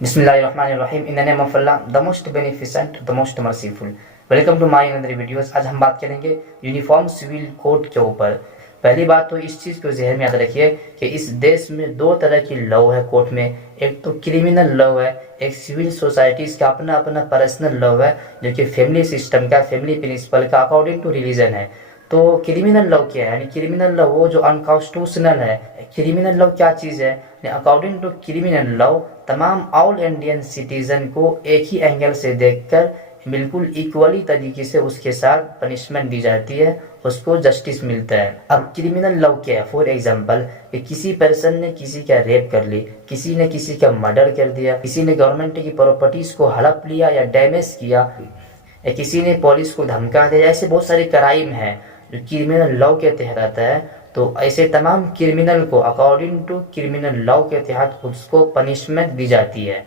बिस्मिल्लाहिर्रहमानिर्रहीम in the name of Allah the most beneficent the most merciful. Welcome to my another videos. आज हम बात करेंगे uniform civil code के ऊपर। पहली बात तो इस चीज़ को जहन में याद रखिए कि इस देश में दो तरह की लॉ है कोर्ट में। एक तो क्रिमिनल लॉ है, एक सिविल सोसाइटीज़ का अपना अपना पर्सनल लॉ है जो कि फैमिली सिस्टम का, फैमिली प्रिंसिपल का अकॉर्डिंग टू रिलीजन है। तो क्रिमिनल लॉ क्या है? यानी क्रिमिनल लॉ वो जो अनकॉन्स्टिट्यूशनल है। क्रिमिनल लॉ क्या चीज़ है? अकॉर्डिंग टू क्रिमिनल लॉ तमाम ऑल इंडियन सिटीजन को एक ही एंगल से देखकर बिल्कुल इक्वली तरीके से उसके साथ पनिशमेंट दी जाती है, उसको जस्टिस मिलता है। अब क्रिमिनल लॉ क्या है? फॉर एग्जांपल कि किसी पर्सन ने किसी का रेप कर ली, किसी ने किसी का मर्डर कर दिया, किसी ने गवर्नमेंट की प्रॉपर्टीज को हड़प लिया या डैमेज किया, या किसी ने पुलिस को धमका दिया, ऐसे बहुत सारे क्राइम हैं जो क्रिमिनल लॉ के तहत आता है। तो ऐसे तमाम क्रिमिनल को अकॉर्डिंग टू क्रिमिनल लॉ के तहत उसको पनिशमेंट दी जाती है।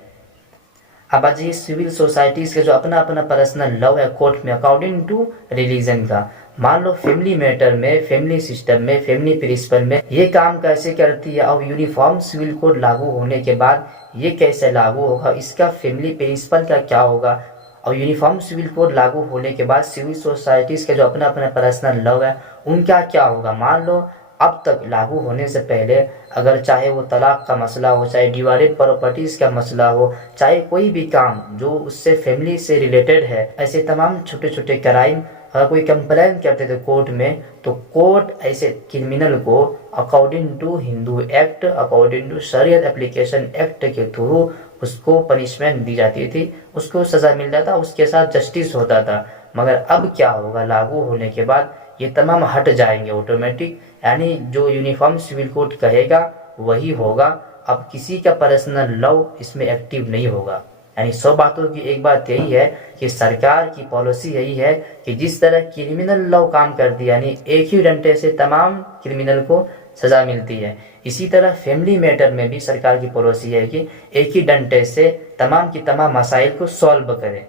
अब आज ये सिविल सोसाइटीज का जो अपना अपना पर्सनल लॉ है कोर्ट में अकॉर्डिंग टू रिलीजन का। मान लो फैमिली मैटर में, फैमिली सिस्टम में, फैमिली प्रिंसिपल में ये काम कैसे करती है, अब यूनिफॉर्म सिविल कोड लागू होने के बाद ये कैसे लागू होगा, इसका फैमिली प्रिंसिपल का क्या होगा, और यूनिफॉर्म सिविल कोड लागू होने के बाद सिविल सोसाइटीज़ का जो अपना अपना पर्सनल लॉ है उनका क्या होगा। मान लो अब तक लागू होने से पहले अगर चाहे वो तलाक का मसला हो, चाहे डिवाइडेड प्रॉपर्टीज़ का मसला हो, चाहे कोई भी काम जो उससे फैमिली से रिलेटेड है, ऐसे तमाम छोटे छोटे क्राइम अगर कोई कंप्लेन करते थे कोर्ट में, तो कोर्ट ऐसे क्रिमिनल को according to Hindu act, according to शरीयत एप्लीकेशन एक्ट के थ्रू उसको पनिशमेंट दी जाती थी, उसको सज़ा मिल जाता, उसके साथ जस्टिस होता था। मगर अब क्या होगा, लागू होने के बाद ये तमाम हट जाएंगे ऑटोमेटिक, यानी जो यूनिफॉर्म सिविल कोड कहेगा वही होगा। अब किसी का पर्सनल लॉ इसमें एक्टिव नहीं होगा। यानी 100 बातों की एक बात यही है कि सरकार की पॉलिसी यही है कि जिस तरह क्रिमिनल लॉ काम कर दिया, यानी एक ही डंडे से तमाम क्रिमिनल को सज़ा मिलती है, इसी तरह फैमिली मैटर में भी सरकार की पॉलिसी है कि एक ही डंडे से तमाम की तमाम मसाइल को सॉल्व करें,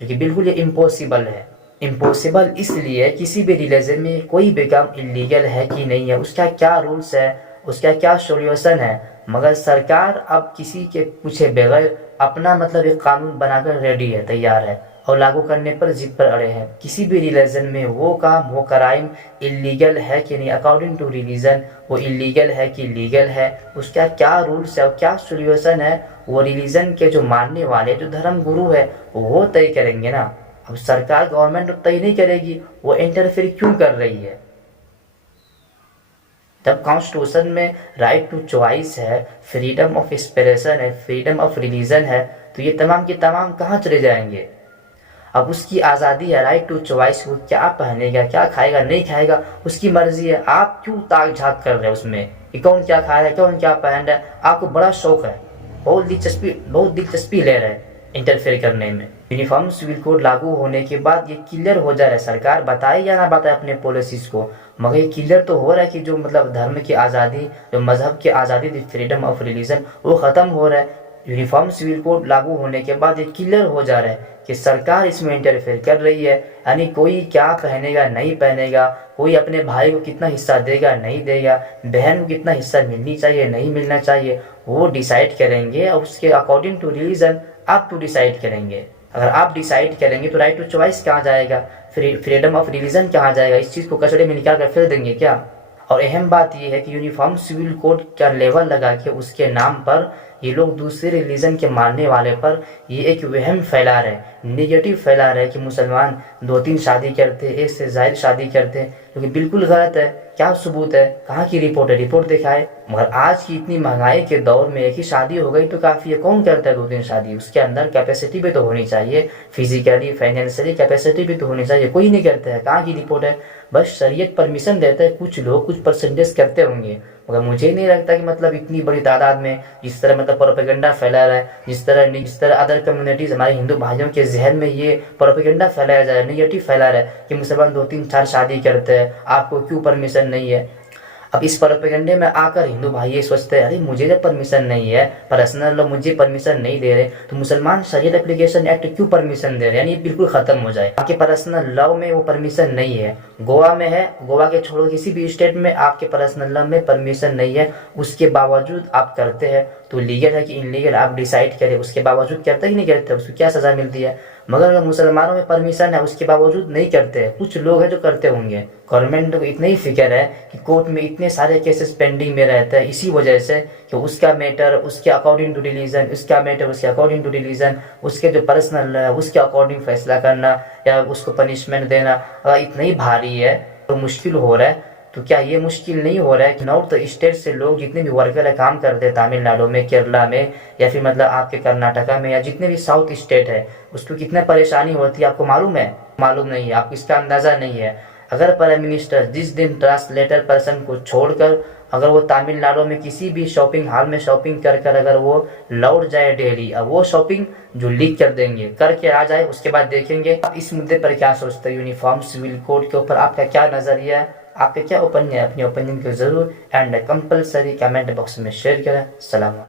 जो कि बिल्कुल ये इम्पॉसिबल है। इम्पॉसिबल इसलिए किसी भी रिलीजन में कोई भी काम इलीगल है कि नहीं है, उसका क्या रूल्स है, उसका क्या सॉल्यूशन है, मगर सरकार अब किसी के पूछे बगैर अपना मतलब एक कानून बनाकर रेडी है, तैयार है, और लागू करने पर जिद पर अड़े हैं। किसी भी रिलीजन में वो काम, वो क्राइम इलीगल है कि नहीं, अकॉर्डिंग टू रिलीजन वो इलीगल है कि लीगल है, उसका क्या रूल्स है और क्या सॉल्यूशन है, वो रिलीजन के जो मानने वाले, जो धर्म गुरु है वो तय करेंगे ना। अब सरकार, गवर्नमेंट तो तय नहीं करेगी, वो इंटरफेयर क्यों कर रही है? जब कॉन्स्टिट्यूशन में राइट टू चॉइस है, फ्रीडम ऑफ एक्सप्रेशन है, फ्रीडम ऑफ रिलीजन है, तो ये तमाम के तमाम कहाँ चले जाएंगे? अब उसकी आज़ादी है, राइट टू चॉइस, वो क्या पहनेगा, क्या खाएगा, नहीं खाएगा, उसकी मर्जी है। आप क्यों ताक झाक कर रहे हो उसमें कि कौन क्या खा रहा है, कौन क्या पहन रहा है? आपको बड़ा शौक है, बहुत दिलचस्पी ले रहे हैं इंटरफेयर करने में। यूनिफॉर्म सिविल कोड लागू होने के बाद ये क्लियर हो जा रहा है, सरकार बताए या ना बताए अपने पॉलिसीज को, मगर ये क्लियर तो हो रहा है कि जो मतलब धर्म की आज़ादी, जो मजहब की आज़ादी थी, फ्रीडम ऑफ रिलीजन, वो ख़त्म हो रहा है। यूनिफॉर्म सिविल कोड लागू होने के बाद ये क्लियर हो जा रहा है कि सरकार इसमें इंटरफेयर कर रही है। यानी कोई क्या पहनेगा, नहीं पहनेगा, कोई अपने भाई को कितना हिस्सा देगा, नहीं देगा, बहन को कितना हिस्सा मिलनी चाहिए, नहीं मिलना चाहिए, वो डिसाइड करेंगे, और उसके अकॉर्डिंग टू रिलीजन आप तो डिसाइड करेंगे। अगर आप डिसाइड करेंगे तो राइट टू चॉइस कहाँ जाएगा, फ्रीडम ऑफ रिलीजन कहाँ जाएगा? इस चीज़ को कचड़े में निकाल कर फेंक देंगे क्या? और अहम बात यह है कि यूनिफॉर्म सिविल कोड का लेवल लगा के उसके नाम पर ये लोग दूसरे रिलीजन के मानने वाले पर ये एक वहम फैला रहे हैं, नेगेटिव फैला रहे हैं कि मुसलमान 2-3 शादी करते हैं, एक से ज़ायद शादी करते हैं, जो कि बिल्कुल गलत है। क्या सबूत है, कहाँ की रिपोर्ट है, रिपोर्ट दिखाए। मगर आज की इतनी महंगाई के दौर में एक ही शादी हो गई तो काफ़ी है। कौन करता है 2-3 शादी? उसके अंदर कैपेसिटी भी तो होनी चाहिए, फिजिकली फाइनेंशियली कैपेसिटी भी तो होनी चाहिए, कोई नहीं करता है। कहाँ की रिपोर्ट है? बस शरीयत परमिशन देता है, कुछ लोग कुछ परसेंटेज करते होंगे, मगर मुझे नहीं लगता कि मतलब इतनी बड़ी तादाद में जिस तरह मतलब प्रोपेगेंडा फैला रहा है, जिस तरह अदर कम्युनिटीज़, हमारे हिंदू भाइयों के जहन में ये प्रोपेगेंडा फैलाया जा रहा है, नेगेटिव फैला रहा है कि मुसलमान 2-3-4 शादी करते हैं, आपको क्यों परमिशन नहीं है। अब इस प्रोपेगेंडे में आकर हिंदू भाई ये सोचते हैं, अरे मुझे जब परमिशन नहीं है, पर्सनल लॉ मुझे परमिशन नहीं दे रहे, तो मुसलमान शरीयत एप्लीकेशन एक्ट क्यों परमिशन दे रहे हैं? यानी बिल्कुल ख़त्म हो जाए। आपके पर्सनल लॉ में वो परमिशन नहीं है, गोवा में है, गोवा के छोड़ो किसी भी स्टेट में आपके पर्सनल लॉ में परमिशन नहीं है, उसके बावजूद आप करते हैं, तो लीगल है कि इनलीगल आप डिसाइड करें, उसके बावजूद करते ही नहीं करते, उसको क्या सज़ा मिलती है। मगर अगर मुसलमानों में परमिशन है उसके बावजूद नहीं करते, कुछ लोग हैं जो करते होंगे। गवर्नमेंट को इतना ही फिक्र है कि कोर्ट में इतने सारे केसेस पेंडिंग में रहते हैं, इसी वजह से कि उसका मैटर उसके अकॉर्डिंग टू रिलीजन, उसका मैटर उसके अकॉर्डिंग टू रिलीजन, उसके जो पर्सनल है उसके अकॉर्डिंग फैसला करना या उसको पनिशमेंट देना अगर इतना ही भारी है तो मुश्किल हो रहा है। तो क्या ये मुश्किल नहीं हो रहा है कि नॉर्थ स्टेट से लोग जितने भी वर्कर है काम करते हैं तमिलनाडु में, केरला में, या फिर मतलब आपके कर्नाटका में, या जितने भी साउथ स्टेट है, उसको कितने परेशानी होती है आपको मालूम है? मालूम नहीं है, आपको इसका अंदाज़ा नहीं है। अगर प्राइम मिनिस्टर जिस दिन ट्रांसलेटर पर्सन को छोड़कर अगर वो तमिलनाडु में किसी भी शॉपिंग हॉल में शॉपिंग कर कर अगर वो लौट जाए दिल्ली, अब वो शॉपिंग जो लीक कर देंगे करके आ जाए, उसके बाद देखेंगे। आप इस मुद्दे पर क्या सोचते हैं? यूनिफॉर्म सिविल कोड के ऊपर आपका क्या नज़रिया है, आपके क्या ओपिनियन है? अपनी ओपिनियन को ज़रूर एंड कंपलसरी कमेंट बॉक्स में शेयर करें। सलाम।